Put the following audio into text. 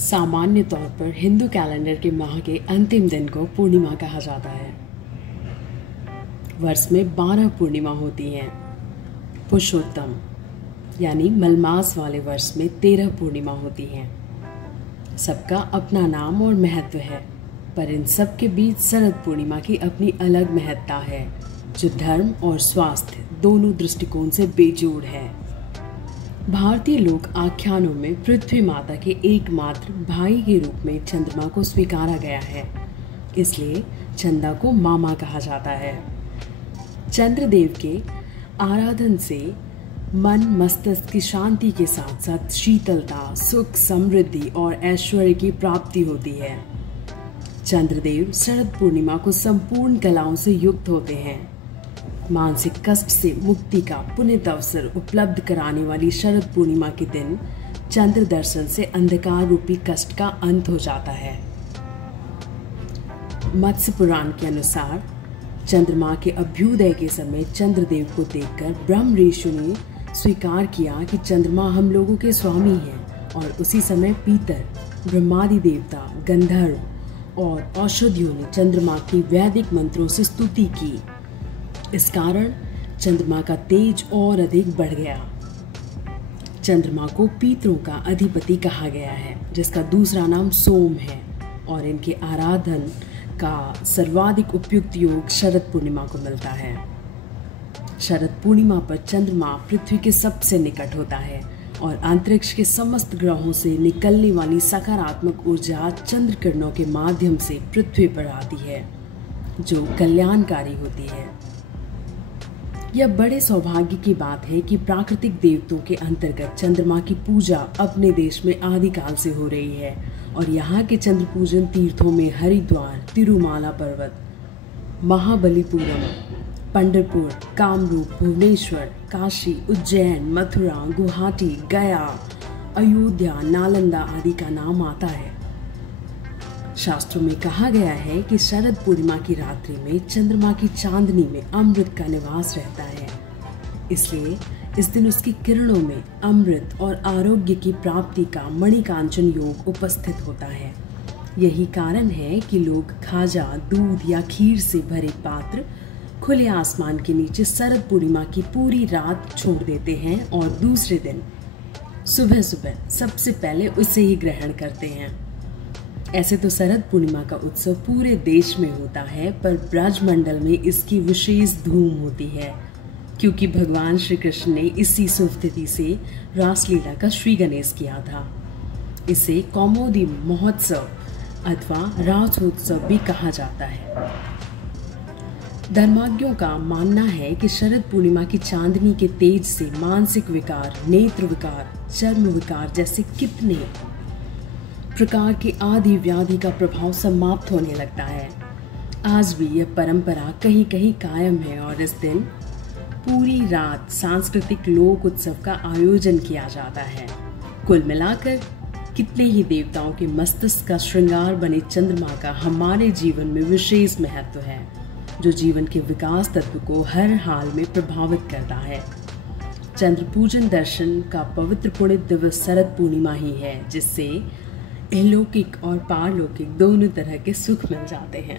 सामान्य तौर पर हिंदू कैलेंडर के माह के अंतिम दिन को पूर्णिमा कहा जाता है। वर्ष में 12 पूर्णिमा होती हैं। पुरुषोत्तम यानी मलमास वाले वर्ष में 13 पूर्णिमा होती हैं। सबका अपना नाम और महत्व है, पर इन सब के बीच शरद पूर्णिमा की अपनी अलग महत्ता है, जो धर्म और स्वास्थ्य दोनों दृष्टिकोण से बेजोड़ है। भारतीय लोक आख्यानों में पृथ्वी माता के एकमात्र भाई के रूप में चंद्रमा को स्वीकारा गया है, इसलिए चंदा को मामा कहा जाता है। चंद्रदेव के आराधन से मन मस्तिष्क की शांति के साथ साथ शीतलता, सुख, समृद्धि और ऐश्वर्य की प्राप्ति होती है। चंद्रदेव शरद पूर्णिमा को संपूर्ण कलाओं से युक्त होते हैं। मानसिक कष्ट से मुक्ति का पुनीत अवसर उपलब्ध कराने वाली शरद पूर्णिमा के दिन चंद्र दर्शन से अंधकार रूपी कष्ट का अंत हो जाता है। मत्स्य पुराण के अनुसार चंद्रमा के अभ्युदय के समय चंद्रदेव को देखकर ब्रह्म ऋषि ने स्वीकार किया कि चंद्रमा हम लोगों के स्वामी हैं, और उसी समय पीतर, ब्रह्मादि देवता, गंधर्व और औषधियों ने चंद्रमा की वैदिक मंत्रों से स्तुति की। इस कारण चंद्रमा का तेज और अधिक बढ़ गया। चंद्रमा को पितरों का अधिपति कहा गया है, जिसका दूसरा नाम सोम है, और इनके आराधन का सर्वाधिक उपयुक्त योग शरद पूर्णिमा को मिलता है। शरद पूर्णिमा पर चंद्रमा पृथ्वी के सबसे निकट होता है, और अंतरिक्ष के समस्त ग्रहों से निकलने वाली सकारात्मक ऊर्जा चंद्र किरणों के माध्यम से पृथ्वी पर आती है, जो कल्याणकारी होती है। यह बड़े सौभाग्य की बात है कि प्राकृतिक देवताओं के अंतर्गत चंद्रमा की पूजा अपने देश में आदिकाल से हो रही है, और यहाँ के चंद्र पूजन तीर्थों में हरिद्वार, तिरुमाला पर्वत, महाबलीपुरम, पंढरपुर, कामरूप, भुवनेश्वर, काशी, उज्जैन, मथुरा, गुवाहाटी, गया, अयोध्या, नालंदा आदि का नाम आता है। शास्त्रों में कहा गया है कि शरद पूर्णिमा की रात्रि में चंद्रमा की चांदनी में अमृत का निवास रहता है, इसलिए इस दिन उसकी किरणों में अमृत और आरोग्य की प्राप्ति का मणिकांचन योग उपस्थित होता है। यही कारण है कि लोग खाजा, दूध या खीर से भरे पात्र खुले आसमान के नीचे शरद पूर्णिमा की पूरी रात छोड़ देते हैं, और दूसरे दिन सुबह सुबह सबसे पहले उसे ही ग्रहण करते हैं। ऐसे तो शरद पूर्णिमा का उत्सव पूरे देश में होता है, पर ब्रजमंडल में इसकी विशेष धूम होती है, क्योंकि भगवान श्री कृष्ण ने इसी शुभ तिथि से रासलीला का श्री गणेश किया था। इसे कौमुदी महोत्सव अथवा रासोत्सव भी कहा जाता है। धर्माज्ञों का मानना है कि शरद पूर्णिमा की चांदनी के तेज से मानसिक विकार, नेत्र विकार, चर्म विकार जैसे कितने प्रकार के आदि व्याधि का प्रभाव समाप्त होने लगता है। आज भी यह परंपरा कहीं कहीं कायम है, और इस दिन पूरी रात सांस्कृतिक लोक उत्सव का आयोजन किया जाता है। कुल मिलाकर कितने ही देवताओं के मस्तिष्क का श्रृंगार बने चंद्रमा का हमारे जीवन में विशेष महत्व है, जो जीवन के विकास तत्व को हर हाल में प्रभावित करता है। चंद्र पूजन दर्शन का पवित्र पुण्य दिवस शरद पूर्णिमा ही है, जिससे इहलौकिक और पारलौकिक दोनों तरह के सुख मिल जाते हैं।